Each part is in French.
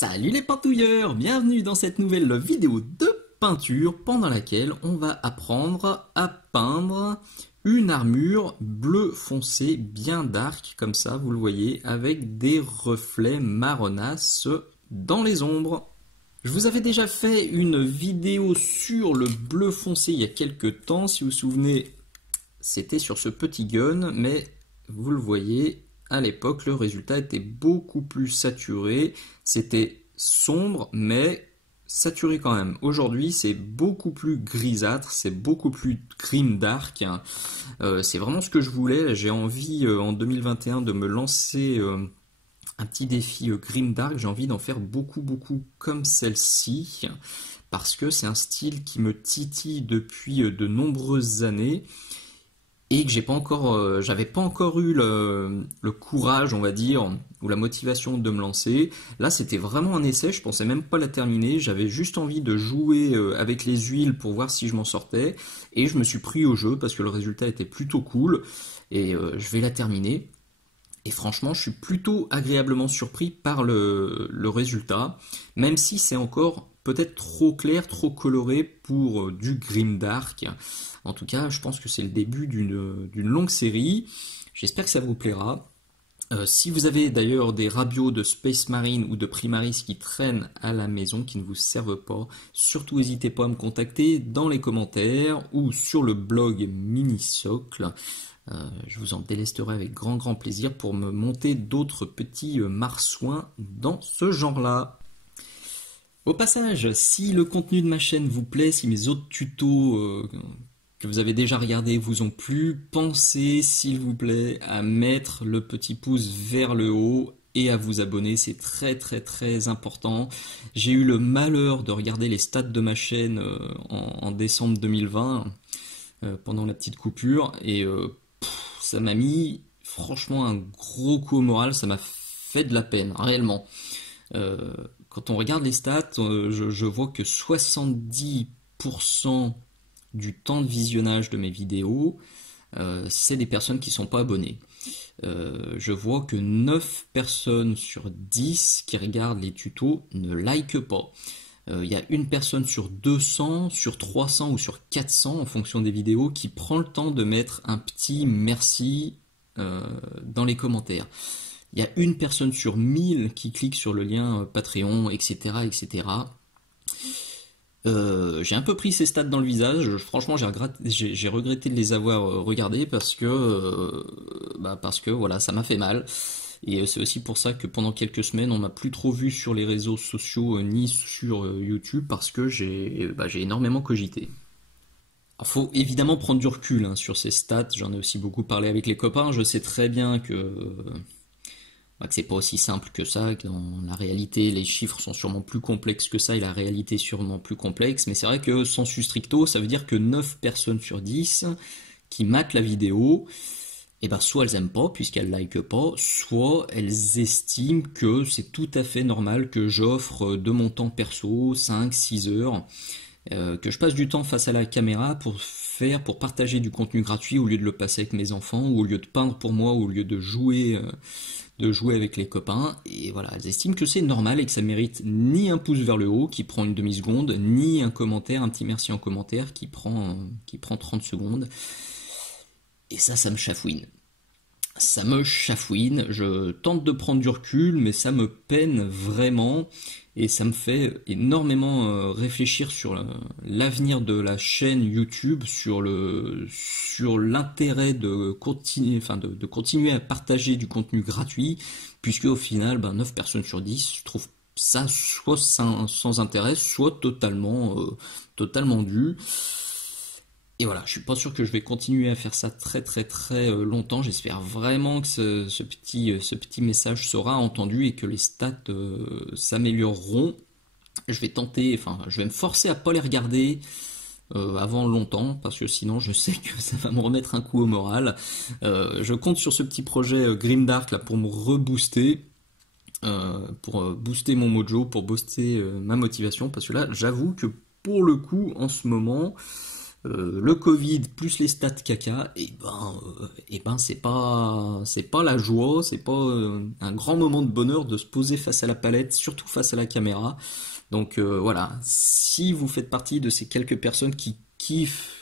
Salut les pintouilleurs, bienvenue dans cette nouvelle vidéo de peinture pendant laquelle on va apprendre à peindre une armure bleu foncé bien dark comme ça, vous le voyez, avec des reflets marronasses dans les ombres. Je vous avais déjà fait une vidéo sur le bleu foncé il y a quelques temps, si vous vous souvenez, c'était sur ce petit gun, mais vous le voyez, à l'époque, le résultat était beaucoup plus saturé. C'était sombre, mais saturé quand même. Aujourd'hui, c'est beaucoup plus grisâtre, c'est beaucoup plus grim dark. C'est vraiment ce que je voulais. J'ai envie, en 2021, de me lancer un petit défi grim dark. J'ai envie d'en faire beaucoup, beaucoup comme celle-ci, parce que c'est un style qui me titille depuis de nombreuses années. Et que j'avais pas encore eu le courage, on va dire, ou la motivation de me lancer. Là, c'était vraiment un essai, je pensais même pas la terminer. J'avais juste envie de jouer avec les huiles pour voir si je m'en sortais. Et je me suis pris au jeu parce que le résultat était plutôt cool. Et je vais la terminer. Et franchement, je suis plutôt agréablement surpris par le résultat, même si c'est encore peut-être trop clair, trop coloré pour du grimdark. En tout cas, je pense que c'est le début d'une longue série. J'espère que ça vous plaira. Si vous avez d'ailleurs des rabios de Space Marine ou de Primaris qui traînent à la maison, qui ne vous servent pas, surtout n'hésitez pas à me contacter dans les commentaires ou sur le blog Minisocle. Je vous en délesterai avec grand plaisir pour me monter d'autres petits marsouins dans ce genre-là. Au passage, si le contenu de ma chaîne vous plaît, si mes autres tutos que vous avez déjà regardés vous ont plu, pensez s'il vous plaît à mettre le petit pouce vers le haut et à vous abonner, c'est très important. J'ai eu le malheur de regarder les stats de ma chaîne en décembre 2020 pendant la petite coupure et ça m'a mis franchement un gros coup au moral, ça m'a fait de la peine, réellement. Quand on regarde les stats, je vois que 70% du temps de visionnage de mes vidéos, c'est des personnes qui ne sont pas abonnées. Je vois que 9 personnes sur 10 qui regardent les tutos ne likent pas. Il y a une personne sur 200, sur 300 ou sur 400 en fonction des vidéos qui prend le temps de mettre un petit merci dans les commentaires. Il y a une personne sur 1000 qui clique sur le lien Patreon, etc. J'ai un peu pris ces stats dans le visage. Franchement, j'ai regretté de les avoir regardés parce que voilà, ça m'a fait mal. Et c'est aussi pour ça que pendant quelques semaines, on m'a plus trop vu sur les réseaux sociaux ni sur YouTube parce que j'ai énormément cogité. Il faut évidemment prendre du recul sur ces stats. J'en ai aussi beaucoup parlé avec les copains. Je sais très bien que c'est pas aussi simple que ça, que dans la réalité, les chiffres sont sûrement plus complexes que ça et la réalité est sûrement plus complexe. Mais c'est vrai que sensu stricto, ça veut dire que 9 personnes sur 10 qui matent la vidéo, soit elles aiment pas puisqu'elles likent pas, soit elles estiment que c'est tout à fait normal que j'offre de mon temps perso 5-6 heures, que je passe du temps face à la caméra pour partager du contenu gratuit au lieu de le passer avec mes enfants, ou au lieu de peindre pour moi, ou au lieu de jouer avec les copains. Et voilà, elles estiment que c'est normal et que ça mérite ni un pouce vers le haut qui prend une demi-seconde, ni un commentaire, un petit merci en commentaire qui prend 30 secondes. Et ça me chafouine. Ça me chafouine, je tente de prendre du recul, mais ça me peine vraiment, et ça me fait énormément réfléchir sur l'avenir de la chaîne YouTube, sur l'intérêt de continuer à partager du contenu gratuit, puisque au final, 9 personnes sur 10 trouvent ça soit sans intérêt, soit totalement dû. Et voilà, je suis pas sûr que je vais continuer à faire ça très longtemps. J'espère vraiment que ce petit message sera entendu et que les stats s'amélioreront. Je vais me forcer à pas les regarder avant longtemps, parce que sinon je sais que ça va me remettre un coup au moral. Je compte sur ce petit projet Grimdark là pour me rebooster, pour booster mon mojo, pour booster ma motivation, parce que là, j'avoue que pour le coup, en ce moment, le Covid plus les stats caca, et ben c'est pas la joie, c'est pas un grand moment de bonheur de se poser face à la palette, surtout face à la caméra. Donc voilà, si vous faites partie de ces quelques personnes qui kiffent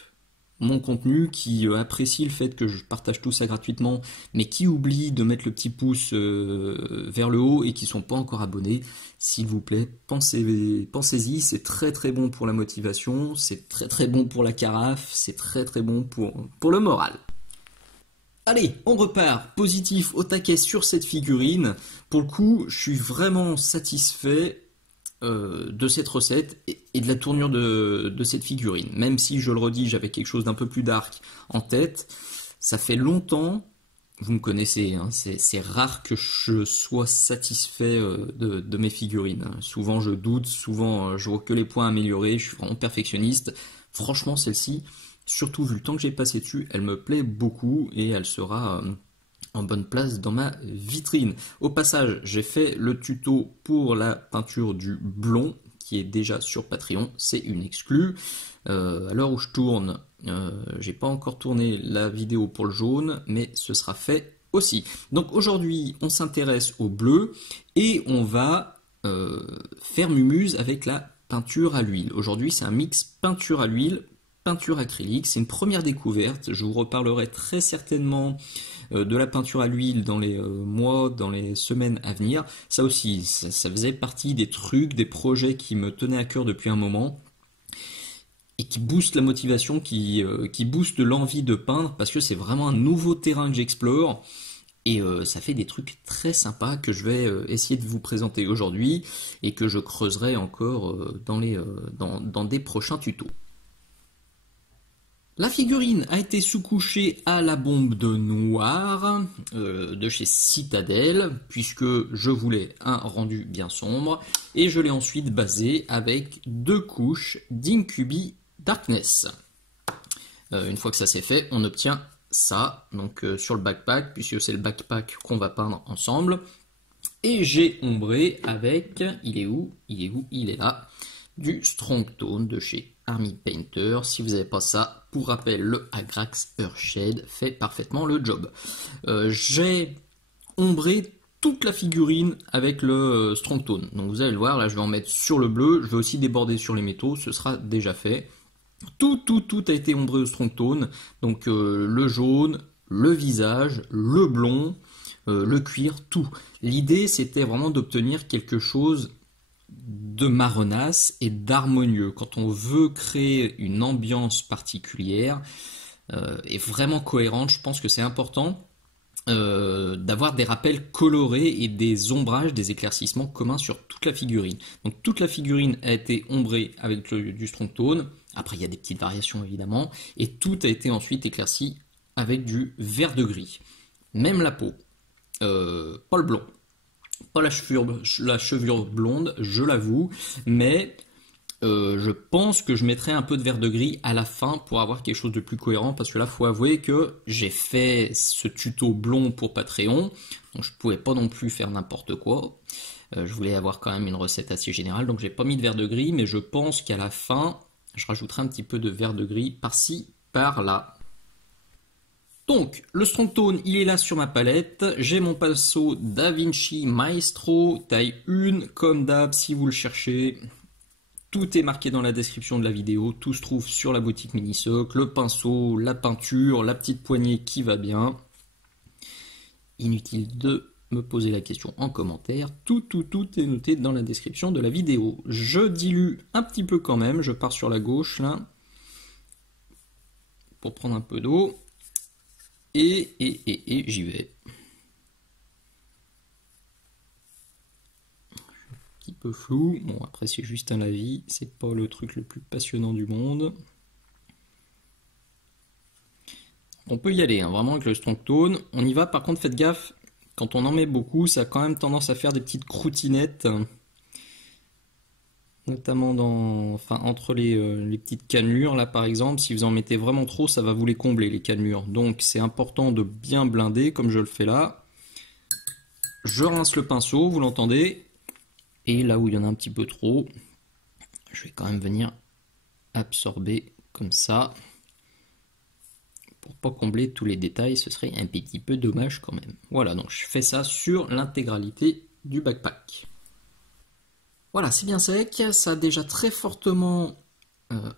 mon contenu, qui apprécient le fait que je partage tout ça gratuitement, mais qui oublient de mettre le petit pouce vers le haut et qui sont pas encore abonnés, s'il vous plaît, pensez-y, c'est très très bon pour la motivation, c'est très très bon pour la carafe, c'est très très bon pour le moral. Allez, on repart positif au taquet sur cette figurine. Pour le coup, je suis vraiment satisfait de cette recette et de la tournure de cette figurine. Même si, je le redis, j'avais quelque chose d'un peu plus dark en tête, ça fait longtemps, vous me connaissez, hein, c'est rare que je sois satisfait de mes figurines. Souvent je doute, souvent je vois que les points améliorés, je suis vraiment perfectionniste. Franchement, celle-ci, surtout vu le temps que j'ai passé dessus, elle me plaît beaucoup et elle sera en bonne place dans ma vitrine. Au passage, j'ai fait le tuto pour la peinture du blond qui est déjà sur Patreon, c'est une exclue. À l'heure où je tourne, j'ai pas encore tourné la vidéo pour le jaune, mais ce sera fait aussi. Donc aujourd'hui, on s'intéresse au bleu et on va faire mumuse avec la peinture à l'huile. Aujourd'hui, c'est un mix peinture à l'huile, peinture acrylique. C'est une première découverte. Je vous reparlerai très certainement de la peinture à l'huile dans les mois, dans les semaines à venir. Ça aussi, ça faisait partie des trucs, des projets qui me tenaient à cœur depuis un moment et qui boostent la motivation, qui boostent l'envie de peindre parce que c'est vraiment un nouveau terrain que j'explore. Et ça fait des trucs très sympas que je vais essayer de vous présenter aujourd'hui et que je creuserai encore dans des prochains tutos. La figurine a été sous-couchée à la bombe de noir de chez Citadel, puisque je voulais un rendu bien sombre, et je l'ai ensuite basé avec 2 couches d'Incubi Darkness. Une fois que ça c'est fait, on obtient ça, donc sur le backpack, puisque c'est le backpack qu'on va peindre ensemble. Et j'ai ombré avec, il est là, du Strong Tone de chez Army Painter. Si vous n'avez pas ça, pour rappel, le Agrax Earthshade fait parfaitement le job. J'ai ombré toute la figurine avec le Strong Tone. Donc vous allez le voir, là je vais en mettre sur le bleu, je vais aussi déborder sur les métaux, ce sera déjà fait. Tout a été ombré au Strong Tone, donc le jaune, le visage, le blond, le cuir, tout. L'idée c'était vraiment d'obtenir quelque chose de marronasse et d'harmonieux. Quand on veut créer une ambiance particulière et vraiment cohérente, je pense que c'est important d'avoir des rappels colorés et des ombrages, des éclaircissements communs sur toute la figurine. Donc toute la figurine a été ombrée avec du Strong Tone. Après il y a des petites variations évidemment, et tout a été ensuite éclairci avec du vert de gris. Même la peau, pas le blond. Pas la chevelure blonde, je l'avoue, mais je pense que je mettrai un peu de vert de gris à la fin pour avoir quelque chose de plus cohérent, parce que là, faut avouer que j'ai fait ce tuto blond pour Patreon, donc je pouvais pas non plus faire n'importe quoi. Je voulais avoir quand même une recette assez générale, donc j'ai pas mis de vert de gris, mais je pense qu'à la fin, je rajouterai un petit peu de vert de gris par-ci, par-là. Donc, le Strong Tone, il est là sur ma palette. J'ai mon pinceau DaVinci Maestro, taille 1, comme d'hab, si vous le cherchez. Tout est marqué dans la description de la vidéo, tout se trouve sur la boutique Minisoc, le pinceau, la peinture, la petite poignée qui va bien. Inutile de me poser la question en commentaire, tout est noté dans la description de la vidéo. Je dilue un petit peu quand même, je pars sur la gauche là, pour prendre un peu d'eau. Et j'y vais. Un petit peu flou. Bon, après, c'est juste un avis. C'est pas le truc le plus passionnant du monde. On peut y aller, hein, vraiment, avec le Strong Tone. On y va. Par contre, faites gaffe. Quand on en met beaucoup, ça a quand même tendance à faire des petites croutinettes. Notamment entre les petites cannelures là par exemple, si vous en mettez vraiment trop, ça va vous les combler les cannelures. Donc c'est important de bien blinder comme je le fais là. Je rince le pinceau, vous l'entendez. Et là où il y en a un petit peu trop, je vais quand même venir absorber comme ça. pour pas combler tous les détails, ce serait un petit peu dommage quand même. Voilà, donc je fais ça sur l'intégralité du backpack. Voilà, c'est bien sec, ça a déjà très fortement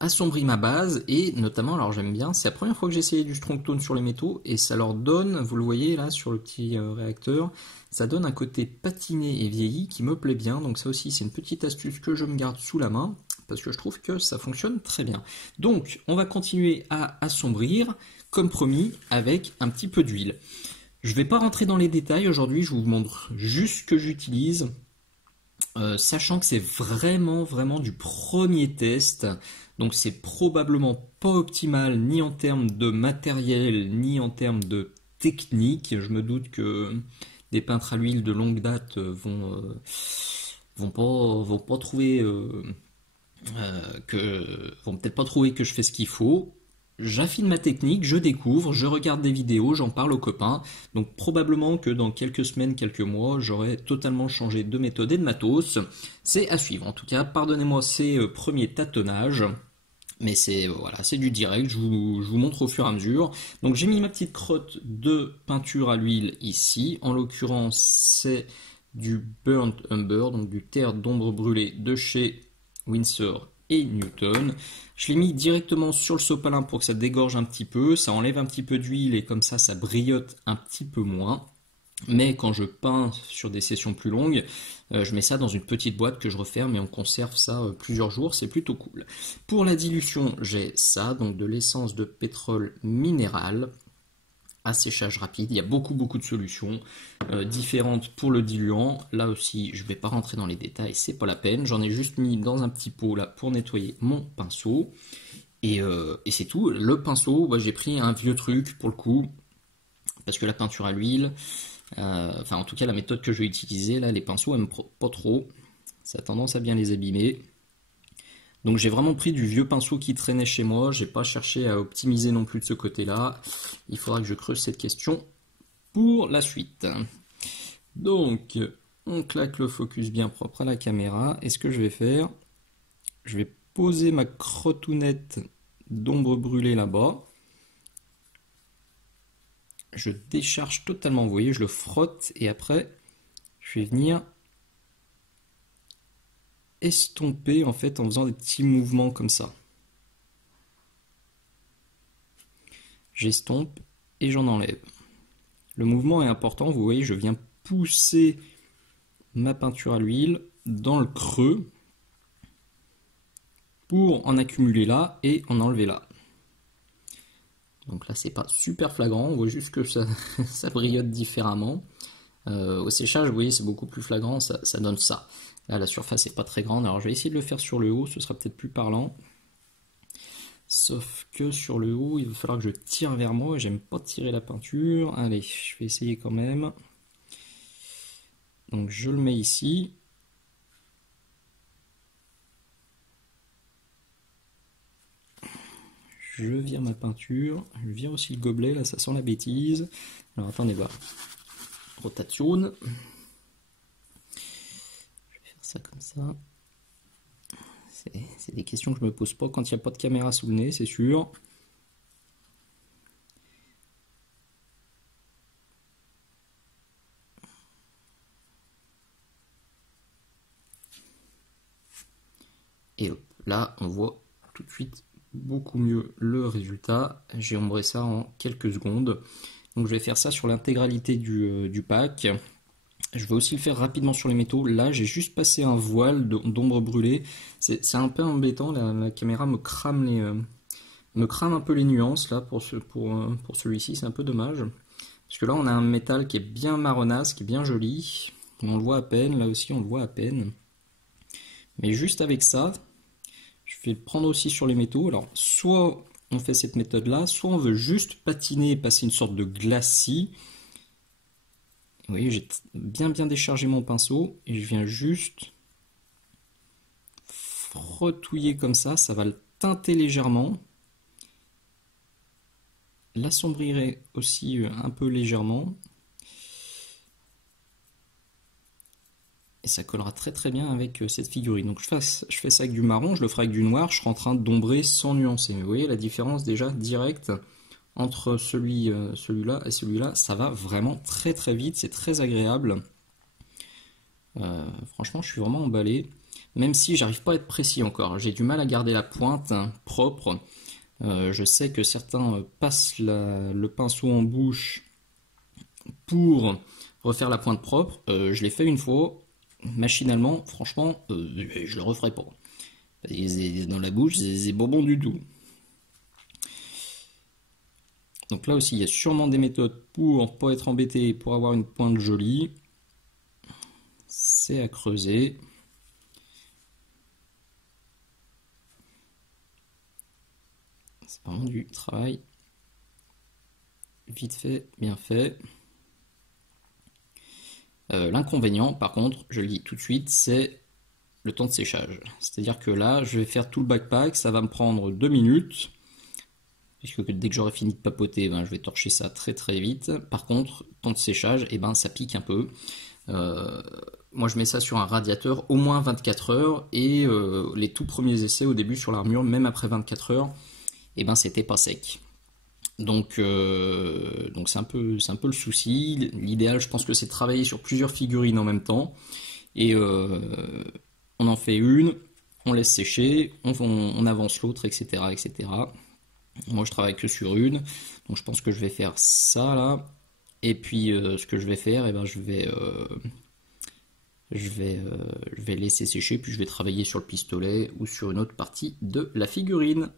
assombri ma base, et notamment, alors j'aime bien, c'est la première fois que j'ai essayé du strong tone sur les métaux, et ça leur donne, vous le voyez là sur le petit réacteur, ça donne un côté patiné et vieilli qui me plaît bien, donc ça aussi c'est une petite astuce que je me garde sous la main, parce que je trouve que ça fonctionne très bien. Donc on va continuer à assombrir, comme promis, avec un petit peu d'huile. Je ne vais pas rentrer dans les détails aujourd'hui, je vous montre juste ce que j'utilise. Sachant que c'est vraiment du premier test, donc c'est probablement pas optimal ni en termes de matériel ni en termes de technique. Je me doute que des peintres à l'huile de longue date vont pas trouver vont peut-être pas trouver que je fais ce qu'il faut. J'affine ma technique, je découvre, je regarde des vidéos, j'en parle aux copains. Donc probablement que dans quelques semaines, quelques mois, j'aurai totalement changé de méthode et de matos. C'est à suivre. En tout cas, pardonnez-moi ces premiers tâtonnages. Mais c'est voilà, c'est du direct, je vous montre au fur et à mesure. Donc j'ai mis ma petite crotte de peinture à l'huile ici. En l'occurrence, c'est du Burnt Umber, donc du terre d'ombre brûlée de chez Winsor et Newton. Je l'ai mis directement sur le sopalin pour que ça dégorge un petit peu, ça enlève un petit peu d'huile et comme ça briote un petit peu moins. Mais quand je peins sur des sessions plus longues, je mets ça dans une petite boîte que je referme et on conserve ça plusieurs jours, c'est plutôt cool. Pour la dilution, j'ai ça, donc de l'essence de pétrole minéral à séchage rapide. Il y a beaucoup de solutions différentes pour le diluant. Là aussi, je ne vais pas rentrer dans les détails, c'est pas la peine. J'en ai juste mis dans un petit pot là pour nettoyer mon pinceau. Et c'est tout. Le pinceau, j'ai pris un vieux truc pour le coup, parce que la peinture à l'huile, enfin en tout cas la méthode que je vais utiliser, là les pinceaux n'aiment pas trop. Ça a tendance à bien les abîmer. Donc j'ai vraiment pris du vieux pinceau qui traînait chez moi, j'ai pas cherché à optimiser non plus de ce côté-là. Il faudra que je creuse cette question pour la suite. Donc on claque le focus bien propre à la caméra. Et ce que je vais faire, je vais poser ma crotounette d'ombre brûlée là-bas. Je décharge totalement, vous voyez, je le frotte et après je vais venir estomper en fait en faisant des petits mouvements comme ça. J'estompe et j'en enlève. Le mouvement est important, vous voyez, je viens pousser ma peinture à l'huile dans le creux pour en accumuler là et en enlever là. Donc là c'est pas super flagrant, on voit juste que ça, ça briote différemment. Au séchage, vous voyez, c'est beaucoup plus flagrant, ça donne ça. Là, la surface n'est pas très grande, alors je vais essayer de le faire sur le haut, ce sera peut-être plus parlant. Sauf que sur le haut, il va falloir que je tire vers moi, et j'aime pas tirer la peinture. Allez, je vais essayer quand même. Donc je le mets ici. Je vire ma peinture, je vire aussi le gobelet, là ça sent la bêtise. Alors attendez voir. Rotation. Je vais faire ça comme ça. C'est des questions que je me pose pas quand il n'y a pas de caméra sous le nez, c'est sûr. Et hop, là on voit tout de suite beaucoup mieux le résultat. J'ai ombré ça en quelques secondes. Donc je vais faire ça sur l'intégralité du pack. Je vais aussi le faire rapidement sur les métaux. Là, j'ai juste passé un voile d'ombre brûlée. C'est un peu embêtant. La caméra me crame un peu les nuances là pour celui-ci. C'est un peu dommage. Parce que là, on a un métal qui est bien marronasse, qui est bien joli. On le voit à peine. Là aussi, on le voit à peine. Mais juste avec ça, je vais le prendre aussi sur les métaux. Alors, soit on fait cette méthode-là, soit on veut juste patiner et passer une sorte de glacis. Vous voyez, j'ai bien déchargé mon pinceau et je viens juste frottouiller comme ça va le teinter légèrement. L'assombrirai aussi un peu légèrement. Et ça collera très bien avec cette figurine. Donc je fais ça avec du marron, je le ferai avec du noir, je serai en train d'ombrer sans nuancer. Mais vous voyez la différence déjà directe entre celui-là et celui-là, ça va vraiment très très vite, c'est très agréable. Franchement, je suis vraiment emballé, même si j'arrive pas à être précis encore. J'ai du mal à garder la pointe propre. Je sais que certains passent le pinceau en bouche pour refaire la pointe propre. Je l'ai fait une fois, machinalement, franchement, je le referai pas. Dans la bouche, c'est pas bon du tout. Donc là aussi, il y a sûrement des méthodes pour pas être embêté, pour avoir une pointe jolie. C'est à creuser. C'est vraiment du travail vite fait, bien fait. L'inconvénient, par contre, je le dis tout de suite, c'est le temps de séchage. C'est-à-dire que là, je vais faire tout le backpack, ça va me prendre 2 minutes. Puisque dès que j'aurai fini de papoter, ben, je vais torcher ça très très vite. Par contre, temps de séchage, eh ben, ça pique un peu. Moi je mets ça sur un radiateur au moins 24 heures et les tout premiers essais au début sur l'armure, même après 24 heures, eh ben, c'était pas sec. Donc c'est un peu le souci. L'idéal, je pense que c'est de travailler sur plusieurs figurines en même temps. Et on en fait une, on laisse sécher, on avance l'autre, etc., etc. Moi je travaille que sur une, donc je pense que je vais faire ça là. Et puis ce que je vais faire, eh ben, je vais laisser sécher, puis je vais travailler sur le pistolet ou sur une autre partie de la figurine.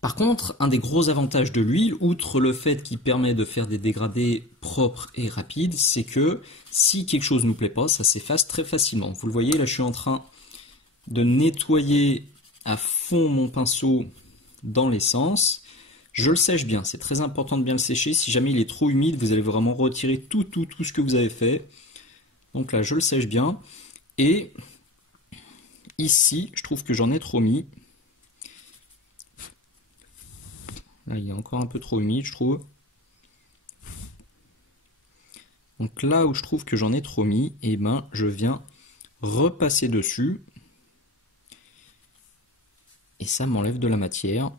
Par contre, un des gros avantages de l'huile, outre le fait qu'il permet de faire des dégradés propres et rapides, c'est que si quelque chose ne nous plaît pas, ça s'efface très facilement. Vous le voyez, là je suis en train de nettoyer à fond mon pinceau dans l'essence. Je le sèche bien, c'est très important de bien le sécher. Si jamais il est trop humide, vous allez vraiment retirer tout ce que vous avez fait. Donc là, je le sèche bien. Et ici, je trouve que j'en ai trop mis. Là, il est encore un peu trop humide, je trouve. Donc là où je trouve que j'en ai trop mis, eh ben, je viens repasser dessus. Et ça m'enlève de la matière.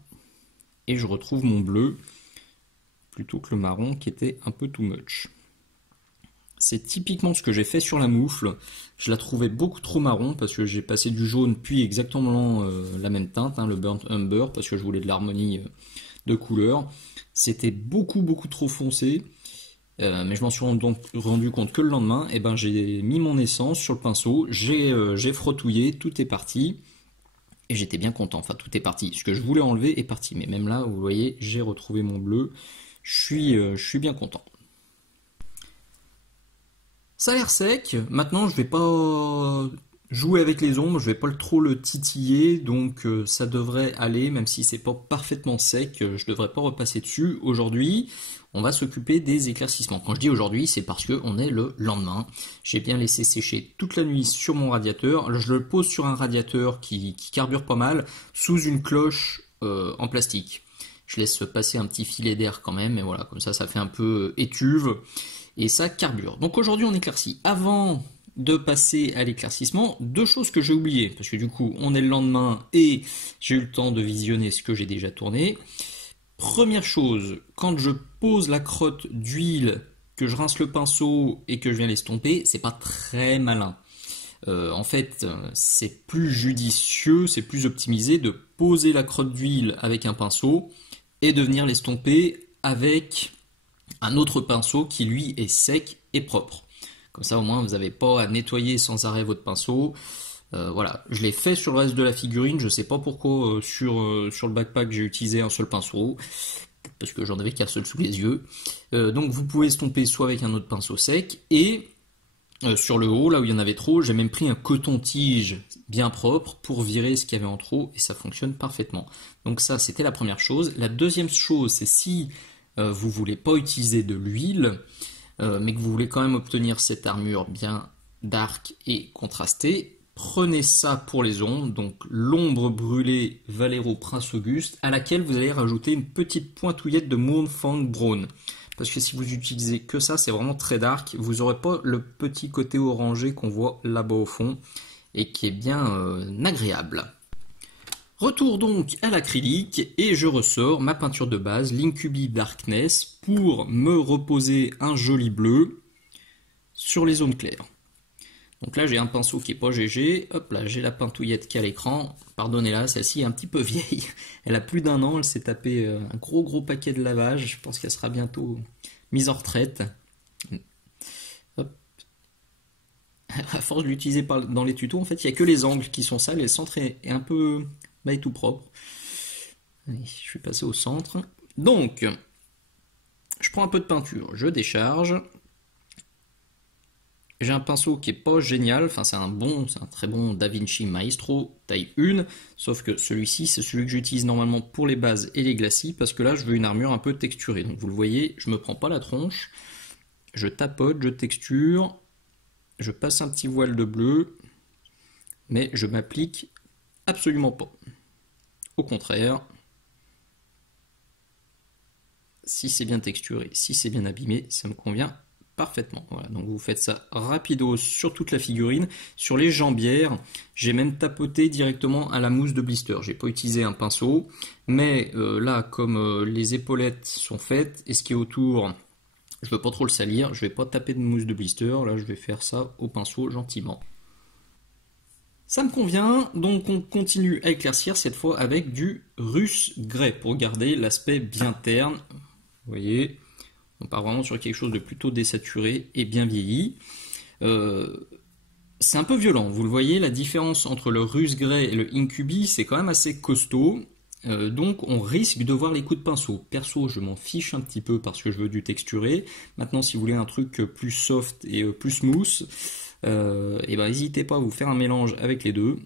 Et je retrouve mon bleu plutôt que le marron qui était un peu too much. C'est typiquement ce que j'ai fait sur la moufle. Je la trouvais beaucoup trop marron parce que j'ai passé du jaune puis exactement la même teinte, hein, le Burnt Umber, parce que je voulais de l'harmonie de couleurs. C'était beaucoup trop foncé. Mais je m'en suis donc rendu compte que le lendemain, eh ben, j'ai mis mon essence sur le pinceau, j'ai frottouillé, tout est parti. Et j'étais bien content, enfin tout est parti. Ce que je voulais enlever est parti. Mais même là, vous voyez, j'ai retrouvé mon bleu. Je suis bien content. Ça a l'air sec. Maintenant, je vais pas jouer avec les ombres. Je vais pas trop le titiller. Donc ça devrait aller, même si c'est pas parfaitement sec. Je devrais pas repasser dessus. Aujourd'hui, on va s'occuper des éclaircissements. Quand je dis aujourd'hui, c'est parce qu'on est le lendemain. J'ai bien laissé sécher toute la nuit sur mon radiateur. Je le pose sur un radiateur qui carbure pas mal, sous une cloche en plastique. Je laisse passer un petit filet d'air quand même, et voilà, comme ça fait un peu étuve, et ça carbure. Donc aujourd'hui on éclaircit. Avant de passer à l'éclaircissement, deux choses que j'ai oubliées, parce que du coup on est le lendemain et j'ai eu le temps de visionner ce que j'ai déjà tourné. Première chose, quand je pose la crotte d'huile, que je rince le pinceau et que je viens l'estomper, c'est pas très malin. En fait, c'est plus judicieux, c'est plus optimisé de poser la crotte d'huile avec un pinceau et de venir l'estomper avec un autre pinceau qui lui est sec et propre. Comme ça au moins vous n'avez pas à nettoyer sans arrêt votre pinceau. Voilà, je l'ai fait sur le reste de la figurine, je sais pas pourquoi sur le backpack j'ai utilisé un seul pinceau, parce que j'en avais qu'un seul sous les yeux. Donc vous pouvez estomper soit avec un autre pinceau sec, et sur le haut, là où il y en avait trop, j'ai même pris un coton-tige bien propre pour virer ce qu'il y avait en trop, et ça fonctionne parfaitement. Donc ça, c'était la première chose. La deuxième chose, c'est si vous voulez pas utiliser de l'huile, mais que vous voulez quand même obtenir cette armure bien dark et contrastée, prenez ça pour les ombres, donc l'ombre brûlée Valero Prince Auguste, à laquelle vous allez rajouter une petite pointouillette de Moonfang Brown. Parce que si vous utilisez que ça, c'est vraiment très dark. Vous n'aurez pas le petit côté orangé qu'on voit là-bas au fond et qui est bien agréable. Retour donc à l'acrylique et je ressors ma peinture de base, l'Incubi Darkness, pour me reposer un joli bleu sur les zones claires. Donc là j'ai un pinceau qui est pas GG, hop là j'ai la pintouillette qui est à l'écran, pardonnez-la, celle-ci est un petit peu vieille, elle a plus d'1 an, elle s'est tapé un gros paquet de lavage, je pense qu'elle sera bientôt mise en retraite. Hop. À force de l'utiliser dans les tutos, en fait il n'y a que les angles qui sont sales et le centre est un peu tout propre. Allez, je vais passer au centre. Donc, je prends un peu de peinture, je décharge. J'ai un pinceau qui est pas génial, enfin c'est un très bon Da Vinci Maestro taille 1, sauf que celui-ci c'est celui que j'utilise normalement pour les bases et les glacis, parce que là je veux une armure un peu texturée. Donc vous le voyez, je me prends pas la tronche, je tapote, je texture, je passe un petit voile de bleu, mais je m'applique absolument pas. Au contraire, si c'est bien texturé, si c'est bien abîmé, ça me convient parfaitement. Voilà, donc vous faites ça rapido sur toute la figurine. Sur les jambières, j'ai même tapoté directement à la mousse de blister. J'ai pas utilisé un pinceau, mais là, comme les épaulettes sont faites et ce qui est autour, je veux pas trop le salir, je vais pas taper de mousse de blister. Là, je vais faire ça au pinceau gentiment. Ça me convient, donc on continue à éclaircir cette fois avec du Russe Grey pour garder l'aspect bien terne. Vous voyez, on part vraiment sur quelque chose de plutôt désaturé et bien vieilli. C'est un peu violent, vous le voyez, la différence entre le Russe Grey et le Incubi, c'est quand même assez costaud. Donc on risque de voir les coups de pinceau. Perso, je m'en fiche un petit peu parce que je veux du texturé. Maintenant, si vous voulez un truc plus soft et plus smooth, et ben n'hésitez pas à vous faire un mélange avec les deux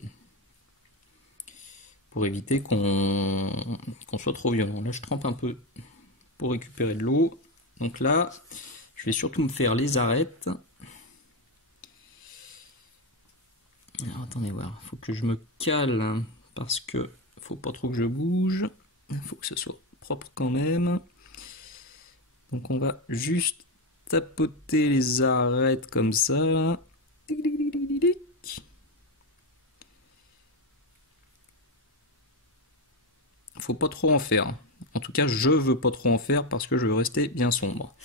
pour éviter qu'on soit trop violent. Là, je trempe un peu pour récupérer de l'eau. Donc là, je vais surtout me faire les arêtes. Alors attendez voir, il faut que je me cale hein, parce que faut pas trop que je bouge. Il faut que ce soit propre quand même. Donc on va juste tapoter les arêtes comme ça. Faut pas trop en faire. En tout cas, je veux pas trop en faire parce que je veux rester bien sombre.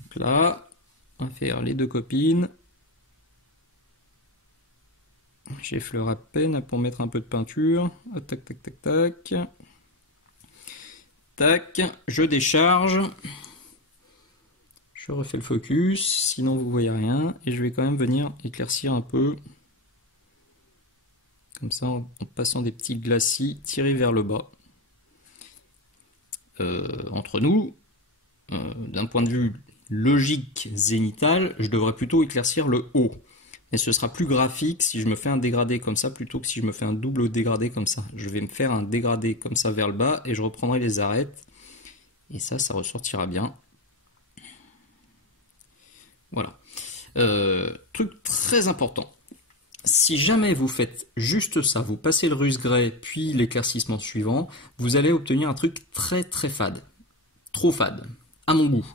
Donc là, on va faire les deux copines. J'effleure à peine pour mettre un peu de peinture. Tac, tac, tac, tac. Tac, je décharge. Je refais le focus, sinon vous voyez rien. Et je vais quand même venir éclaircir un peu. Comme ça, en passant des petits glacis tirés vers le bas. Entre nous, d'un point de vue logique zénital, je devrais plutôt éclaircir le haut. Et ce sera plus graphique si je me fais un dégradé comme ça plutôt que si je me fais un double dégradé comme ça. Je vais me faire un dégradé comme ça vers le bas et je reprendrai les arêtes. Et ça ressortira bien. Voilà. Truc très important. Si jamais vous faites juste ça, vous passez le Russe Grey puis l'éclaircissement suivant, vous allez obtenir un truc très très fade. Trop fade, à mon goût.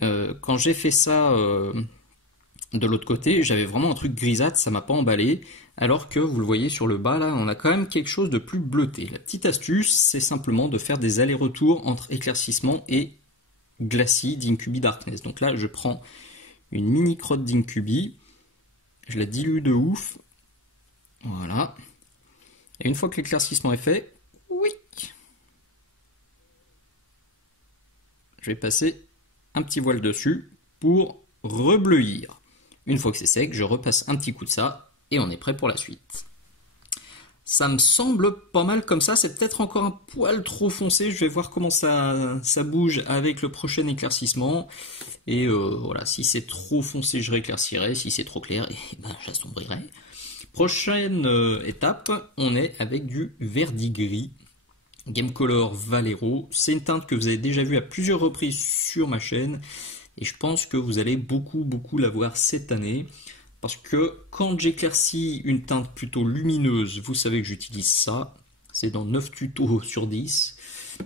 Quand j'ai fait ça de l'autre côté, j'avais vraiment un truc grisâtre, ça m'a pas emballé. Alors que vous le voyez sur le bas là, on a quand même quelque chose de plus bleuté. La petite astuce, c'est simplement de faire des allers-retours entre éclaircissement et glacis d'Incubi Darkness. Donc là, je prends une mini crotte d'Incubi, je la dilue de ouf. Voilà. Et une fois que l'éclaircissement est fait, oui, je vais passer un petit voile dessus pour rebleuir. Une fois que c'est sec, je repasse un petit coup de ça et on est prêt pour la suite. Ça me semble pas mal comme ça, c'est peut-être encore un poil trop foncé, je vais voir comment ça bouge avec le prochain éclaircissement. Et voilà, si c'est trop foncé, je rééclaircirai, si c'est trop clair, ben, j'assombrirai. Prochaine étape, on est avec du verdigris, Gamecolor Valero. C'est une teinte que vous avez déjà vue à plusieurs reprises sur ma chaîne, et je pense que vous allez beaucoup la voir cette année. Parce que quand j'éclaircis une teinte plutôt lumineuse, vous savez que j'utilise ça. C'est dans 9 tutos sur 10.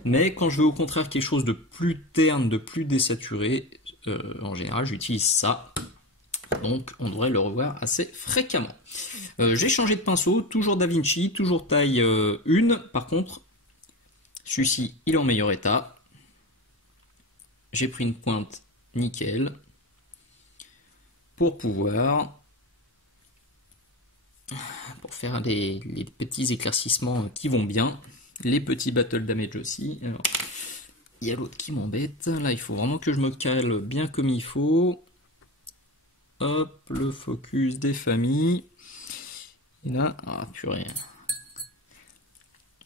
Mais quand je veux au contraire quelque chose de plus terne, de plus désaturé, en général j'utilise ça. donc on devrait le revoir assez fréquemment. J'ai changé de pinceau, toujours Da Vinci, toujours taille 1. Par contre, celui-ci, il est en meilleur état. J'ai pris une pointe nickel pour faire les petits éclaircissements qui vont bien. Les petits battle damage aussi. Alors, il y a l'autre qui m'embête. Là, il faut vraiment que je me cale bien comme il faut. Hop, le focus des familles. Et là, ah purée.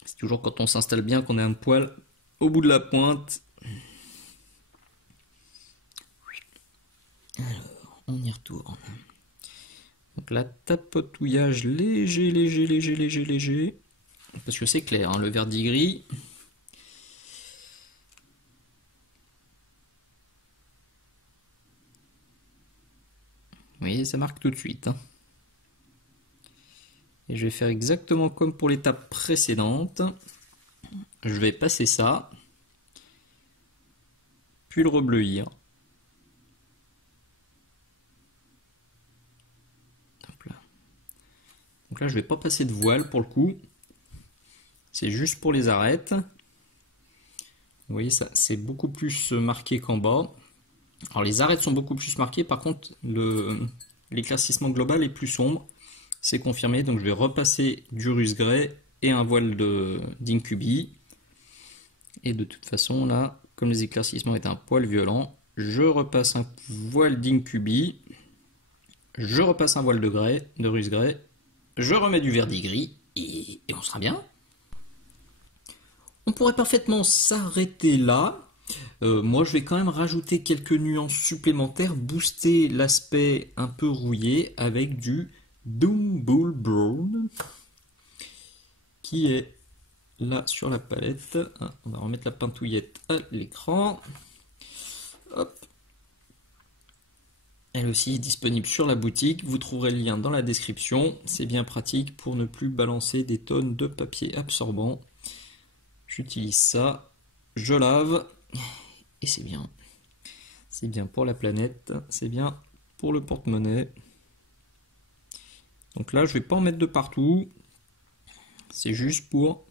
C'est toujours quand on s'installe bien qu'on a un poil au bout de la pointe. Alors, on y retourne. Donc là, tapotouillage léger. Parce que c'est clair, hein, le verdigris. Vous voyez, ça marque tout de suite. Hein. Et je vais faire exactement comme pour l'étape précédente. Je vais passer ça, puis le rebleuir. Hop là. Donc là, je vais pas passer de voile pour le coup. C'est juste pour les arêtes. Vous voyez, ça, c'est beaucoup plus marqué qu'en bas. Alors les arêtes sont beaucoup plus marquées, par contre l'éclaircissement global est plus sombre. C'est confirmé, donc je vais repasser du Russe Grey et un voile d'Incubi. Et de toute façon, là, comme les éclaircissements étaient un poil violent, je repasse un voile d'Incubi, je repasse un voile de Russe Grey, je remets du verdigris et on sera bien. On pourrait parfaitement s'arrêter là. Moi, je vais quand même rajouter quelques nuances supplémentaires, booster l'aspect un peu rouillé avec du Doombull Brown qui est là sur la palette. On va remettre la pintouillette à l'écran. Hop. Elle aussi est disponible sur la boutique. Vous trouverez le lien dans la description. C'est bien pratique pour ne plus balancer des tonnes de papier absorbant. J'utilise ça, je lave, et c'est bien. C'est bien pour la planète, c'est bien pour le porte-monnaie. Donc là, je ne vais pas en mettre de partout. C'est juste pour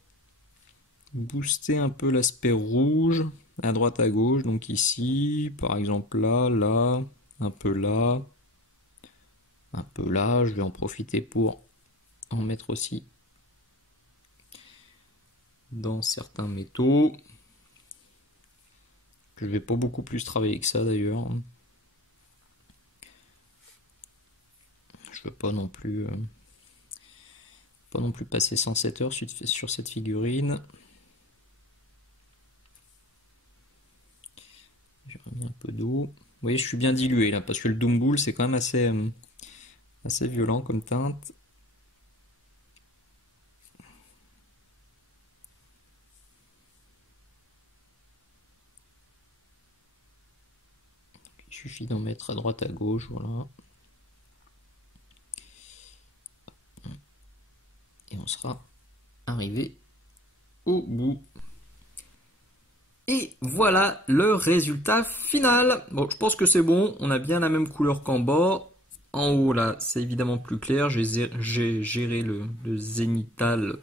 booster un peu l'aspect rouge, à droite à gauche. Donc ici, par exemple là, un peu là, un peu là. Je vais en profiter pour en mettre aussi dans certains métaux, que je vais pas beaucoup plus travailler que ça d'ailleurs. Je veux pas non plus passer 107 heures sur cette figurine. J'ai remis un peu d'eau. Vous voyez, je suis bien dilué là, parce que le Doombull c'est quand même assez violent comme teinte. Il suffit d'en mettre à droite à gauche, voilà. Et on sera arrivé au bout. Et voilà le résultat final. Bon, je pense que c'est bon. On a bien la même couleur qu'en bas. En haut, là, c'est évidemment plus clair. J'ai géré le zénithal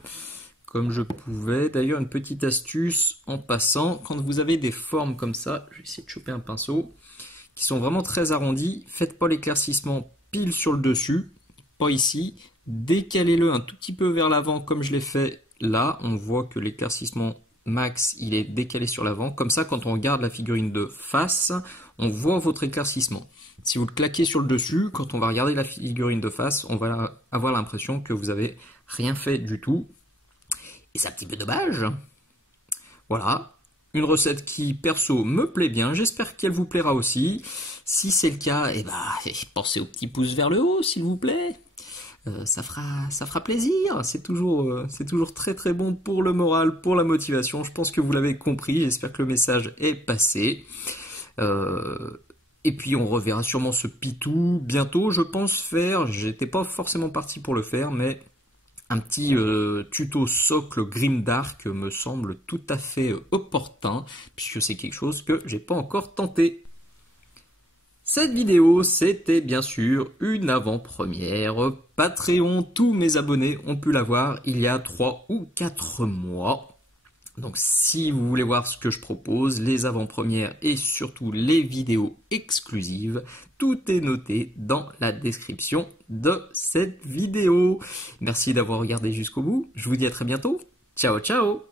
comme je pouvais. D'ailleurs, une petite astuce en passant. Quand vous avez des formes comme ça, je vais essayer de choper un pinceau, qui sont vraiment très arrondis, faites pas l'éclaircissement pile sur le dessus, pas ici. Décalez-le un tout petit peu vers l'avant comme je l'ai fait là. On voit que l'éclaircissement max il est décalé sur l'avant. Comme ça, quand on regarde la figurine de face, on voit votre éclaircissement. Si vous le claquez sur le dessus, quand on va regarder la figurine de face, on va avoir l'impression que vous avez rien fait du tout. Et c'est un petit peu dommage. Voilà. Une recette qui, perso, me plaît bien. J'espère qu'elle vous plaira aussi. Si c'est le cas, pensez au petit pouce vers le haut, s'il vous plaît. Ça fera plaisir. C'est toujours très très bon pour le moral, pour la motivation. Je pense que vous l'avez compris. J'espère que le message est passé. Et puis on reverra sûrement ce pitou bientôt. Je pense faire, j'étais pas forcément parti pour le faire, mais un petit tuto socle grimdark me semble tout à fait opportun, puisque c'est quelque chose que j'ai pas encore tenté. Cette vidéo, c'était bien sûr une avant-première Patreon. Tous mes abonnés ont pu la voir il y a 3 ou 4 mois. Donc si vous voulez voir ce que je propose, les avant-premières et surtout les vidéos exclusives, tout est noté dans la description de cette vidéo. Merci d'avoir regardé jusqu'au bout. Je vous dis à très bientôt. Ciao, ciao!